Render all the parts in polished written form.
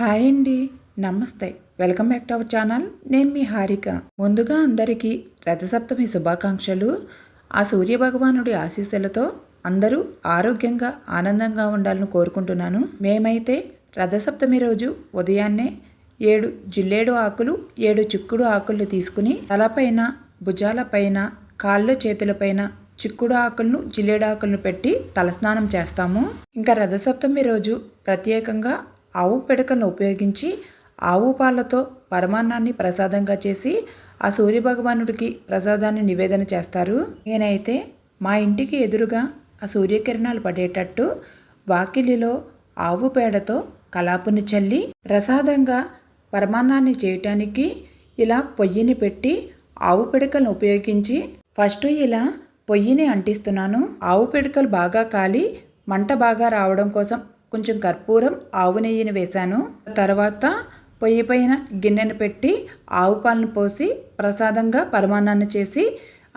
హాయ్ అండి. నమస్తే. Welcome back to our channel. నేను మీ హారిక. ముందుగా అందరికీ రథసప్తమి శుభాకాంక్షలు. ఆ సూర్యభగవానుడి ఆశీస్సులతో అందరూ ఆరోగ్యంగా ఆనందంగా ఉండాలని కోరుకుంటున్నాను. మేమైతే రథసప్తమి రోజు ఉదయాన్నే 7 జిల్లేడు ఆకులు 7 చిక్కుడు ఆకులు తీసుకుని తలపైన, భుజాలపైన, కాళ్ళు చేతులపైన చిక్కుడు ఆకులను జిల్లేడు ఆకులను పెట్టి తలస్నానం చేస్తాము. ఇంకా రథసప్తమి రోజు ప్రత్యేకంగా ఆవు పిడకలను ఉపయోగించి ఆవు పాలతో పరమాన్నాన్ని ప్రసాదంగా చేసి ఆ సూర్యభగవానుడికి ప్రసాదాన్ని నివేదన చేస్తారు. నేనైతే మా ఇంటికి ఎదురుగా ఆ సూర్యకిరణాలు పడేటట్టు వాకిలిలో ఆవు పేడతో కలాపుని చల్లి ప్రసాదంగా పరమాన్నాన్ని చేయటానికి ఇలా పొయ్యిని పెట్టి ఆవు పిడకలను ఉపయోగించి ఫస్ట్ ఇలా పొయ్యిని అంటిస్తున్నాను. ఆవు పిడకలు బాగా కాలి మంట బాగా రావడం కోసం కొంచెం కర్పూరం, ఆవు నెయ్యిని వేశాను. తర్వాత పొయ్యి పైన గిన్నెను పెట్టి ఆవు పాలను పోసి ప్రసాదంగా పరమాన్నాన్ని చేసి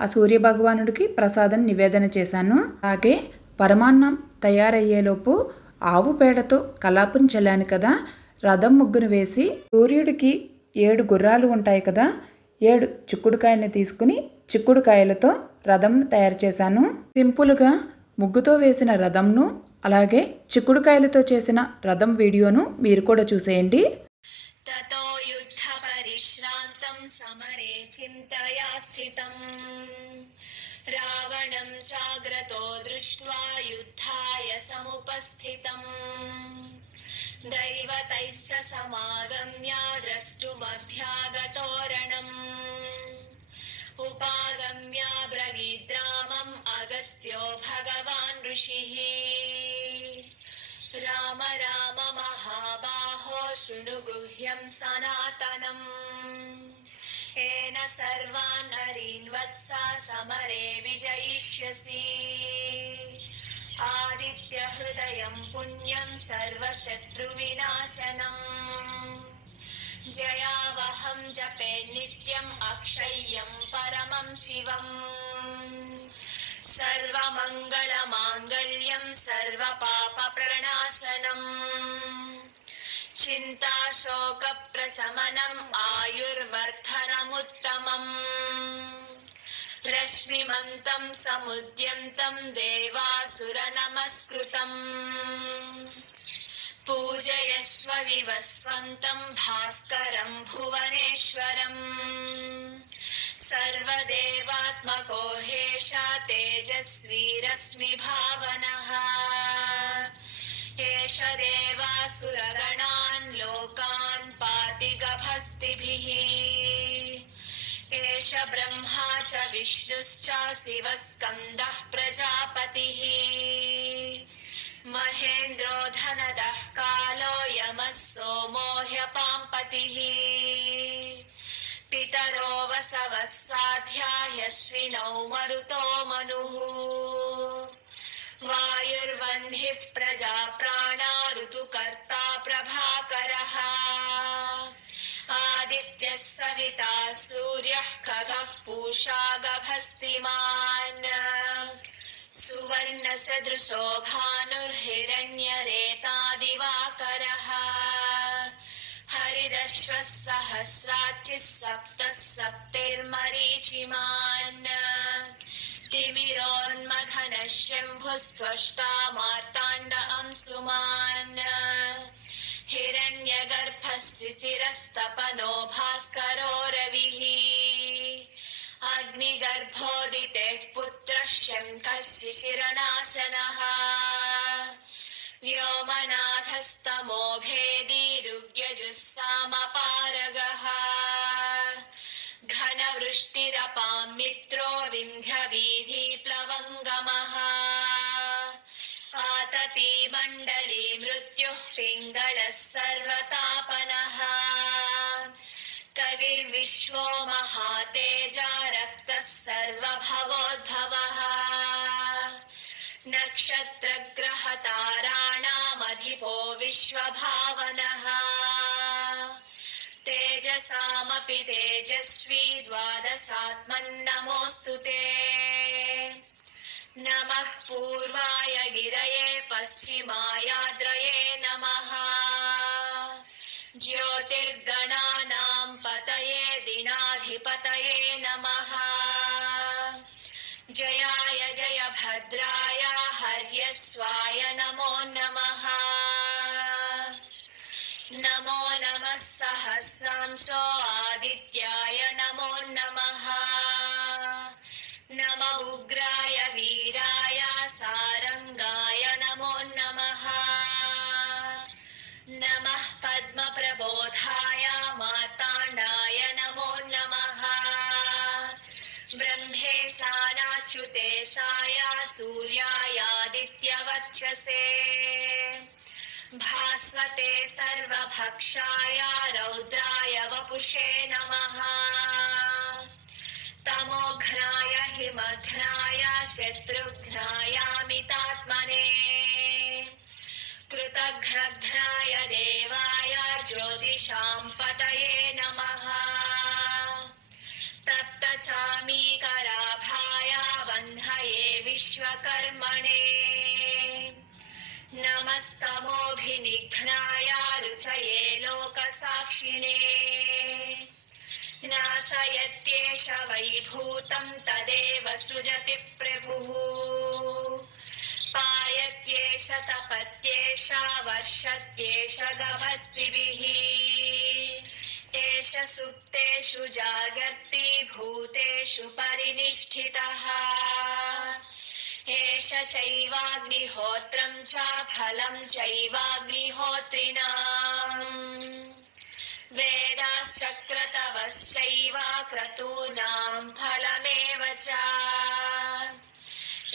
ఆ సూర్యభగవానుడికి ప్రసాదం నివేదన చేశాను. అలాగే పరమాన్నం తయారయ్యేలోపు ఆవు పేడతో కలాపం చల్లాను కదా, రథం ముగ్గును వేసి సూర్యుడికి 7 గుర్రాలు ఉంటాయి కదా, 7 చిక్కుడుకాయలను తీసుకుని చిక్కుడుకాయలతో రథంను తయారు చేశాను. సింపుల్గా ముగ్గుతో వేసిన రథంను అలాగే చిక్కుడుకాయలతో చేసిన రథం వీడియోను మీరు కూడా చూసేయండి. తతో యుద్ధ పరిశ్రాంతం సమరే చింతయా స్థితం రావణం జాగ్రతో దృష్ట్వా యుద్ధాయ సముపస్థితం దైవతైశ్చ సమాగమ్య ద్రష్టుమభ్యాగతోరణం ఉపాగమ్య బ్రవీద్రామం అగస్త్యో భగవాన్ ఋషిః రామ రామ మహాబాహో శృణు గుహ్యం సనాతనం ఏన సర్వాన్ నరీన్ వత్సా సమరే విజయిష్యసి ఆదిత్య హృదయం పుణ్యం సర్వశత్రు వినాశనం జయావహం జపే నిత్యం అక్షయ్యం పరమం శివం సర్వమంగళమాంగళ్యం సర్వపాపప్రణాశనం చింతాశోకప్రశమనం ఆయుర్వర్ధనముత్తమం రశ్మిమంతం సముద్యంతం దేవాసురనమస్కృతం పూజయస్వ వివస్వంతం భాస్కరం భువనేశ్వరం సర్వదేవాత్మకో హేషా తేజస్వీ రశ్మిభావనః ఏష దేవాసురగణాన్ లోకాన్ పాతి గభస్తిభిః ఏష బ్రహ్మా చ విష్ణుశ్చ శివస్కందః ప్రజాపతిః మహేంద్రో ధనదః కాలో యమः సోమో హ్యపాంపతిః పితరో వసవः సాధ్యాయశ్వినౌ మరుతో మనుః వాయుర్వహ్నిః ప్రజా ప్రాణా ఋతుకర్తా ప్రభాకరः ఆదిత్యः సవితా సూర్యः ఖగః పూషా గభస్తిమాన్ సువర్ణసదృశో భానుర్హిరణ్యరేతా దివాకరः హరిదశ్వः సహస్రార్చిः సప్తः సప్తైర్మరీచిమాన్ తిమిరోన్మథనः శంభుः స్రష్టా మార్తాండ అంశుమాన్ హిరణ్యగర్భः శిశిరస్తపనో భాస్కరో రవిः అగ్నిగర్భోదితేః పుత్రः శంఖः శిశిరనాశనः వ్యోమనాథస్తమో భేదీ రుగ్యజుస్సామపారగः ఘనవృష్టిరపాం మిత్రో వింధ్యవీధి ప్లవంగమః ఆతపీ మండలీ మృత్యుః పింగళः సర్వతాపనः కవిర్విశ్వో మహాతేజా రక్తः సర్వభవోద్భవः నక్షత్రగ్రహతారాణామధిపో విశ్వభావనः తేజసామపి తేజస్వీ ద్వాదశాత్మన్నమోऽस्तु తే నమః పూర్వాయ గిరయే పశ్చిమాయాద్రయే నమః ज्योतिर्गणानां पतये दिनाधिपतये नमः। जयाय जय भद्राय हर्यस्वाय नमो नमः। नमो नमः सहस्रांशो आदित्याय नमो नमः। नम उग्राय वीराय सारंगाय नमो नमः। नमः पद्मप्रबोधाय मार्ताण्डाय नमो नमः। ब्रह्मेशानाच्युतेशाय सूर्यायादित्यवर्चसे भास्वते सर्वभक्षाय रौद्राय वपुषे नमः। तमोघ्नाय हिमघ्नाय शत्रुघ्नायामितात्मने कृतघ्नघ्नाय देवाय ज्योतिषां पतये नमः। तप्तचामीकराभाय वह्नये विश्वकर्मणे नमस्तमोभिनिघ्नाय रुचये लोकसाक्षिणे नाशयत्येष वैभूतं तदेव सृजति प्रभुः पायत्येष तपत्येष वर्षत्येष गभस्तिभिः एष सुप्तेषु जागर्ति भूतेषु परिनिष्ठितः एष चैवाग्निहोत्रं च फलं चैवाग्निहोत्रिणाम् वेदाश्चक्रतवश्चैव क्रतूनां फलमेव च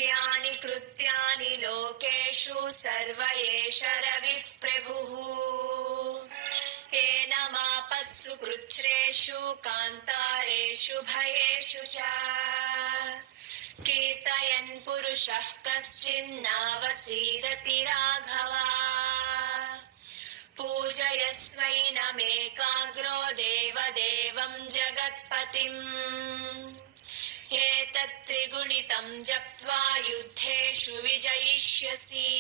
यानि कृत्यानि लोकेषु सर्व एष रविः प्रभुः एनमापस्सु कृच्छ्रेषु कान्तारेषु भयेषु च कीर्तयन् पुरुषः कश्चिन्नावसीदति राघव पूजयस्वैनमेकाग्रो देवदेवं जगत्पतिम् एतत् त्रिगुणितं जप्त्वा युद्धेषु विजयिष्यसि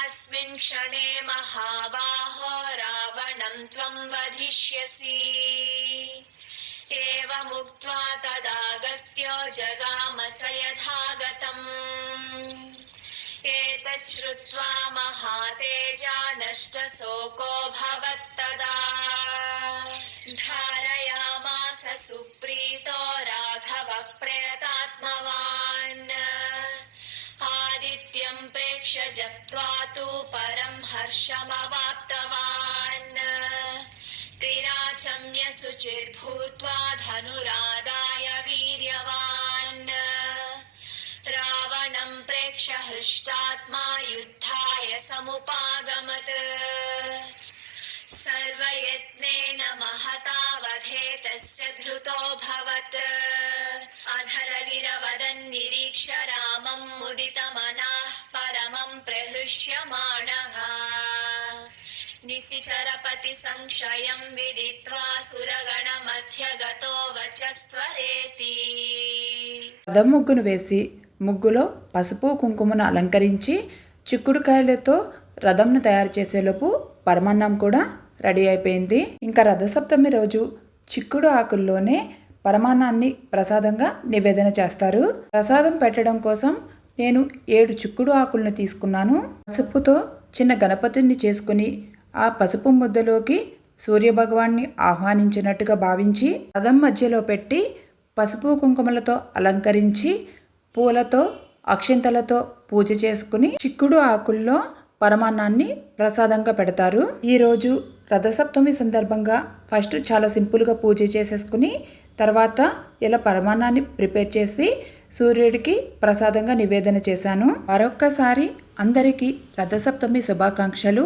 अस्मिन् क्षणे महाबाहो रावणं त्वं वधिष्यसि एवमुक्त्वा तदागस्त्यो जगाम च यथागतम् एतत् श्रुत्वा महातेजा नष्टशोको भवत्तदा धारयामास सुप्रीतो राघवः प्रयतात्मवान् आदित्यं प्रेक्ष्य जप्त्वा तु परं हर्षमवाप्तवान् त्रिराचम्य शुचिर्भूत्वा धनुरादाय वीर्यवान् रावणं प्रेक्ष्य हृष्टात्मा युद्धाय समुपागमत् सर्वयत्नेन महता वधे तस्य धृतोऽभवत् अधरविरवदन् निरीक्ष्य रामं मुदितमनाः परमं प्रहृष्यमाणः निशिचरपति संशयं विदित्वा सुरगणमध्यगतो वचस्त्वरेति రథం ముగ్గును వేసి ముగ్గులో పసుపు కుంకుమను అలంకరించి చిక్కుడుకాయలతో రథంను తయారు చేసేలోపు పరమాన్నం కూడా రెడీ అయిపోయింది. ఇంకా రథసప్తమి రోజు చిక్కుడు ఆకుల్లోనే పరమాన్నాన్ని ప్రసాదంగా నివేదన చేస్తారు. ప్రసాదం పెట్టడం కోసం నేను 7 చిక్కుడు ఆకులను తీసుకున్నాను. పసుపుతో చిన్న గణపతిని చేసుకుని ఆ పసుపు ముద్దలోకి సూర్యభగవాన్ని ఆహ్వానించినట్టుగా భావించి రథం మధ్యలో పెట్టి పసుపు కుంకుమలతో అలంకరించి పూలతో అక్షింతలతో పూజ చేసుకుని చిక్కుడు ఆకుల్లో పరమాన్నాన్ని ప్రసాదంగా పెడతారు. ఈరోజు రథసప్తమి సందర్భంగా ఫస్ట్ చాలా సింపుల్గా పూజ చేసేసుకుని తర్వాత ఇలా పరమాన్నాన్ని ప్రిపేర్ చేసి సూర్యుడికి ప్రసాదంగా నివేదన చేశాను. మరొక్కసారి అందరికీ రథసప్తమి శుభాకాంక్షలు.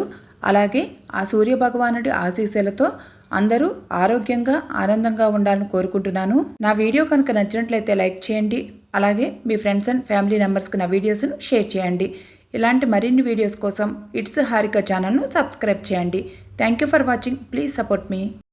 అలాగే ఆ సూర్యభగవానుడి ఆశీస్సులతో అందరూ ఆరోగ్యంగా ఆనందంగా ఉండాలని కోరుకుంటున్నాను. నా వీడియో కనుక నచ్చినట్లయితే లైక్ చేయండి. అలాగే మీ ఫ్రెండ్స్ అండ్ ఫ్యామిలీ మెంబర్స్కి నా వీడియోస్ను షేర్ చేయండి. ఇలాంటి మరిన్ని వీడియోస్ కోసం ఇట్స్ హారిక ఛానల్ను సబ్స్క్రైబ్ చేయండి. Thank you for watching. Please support me.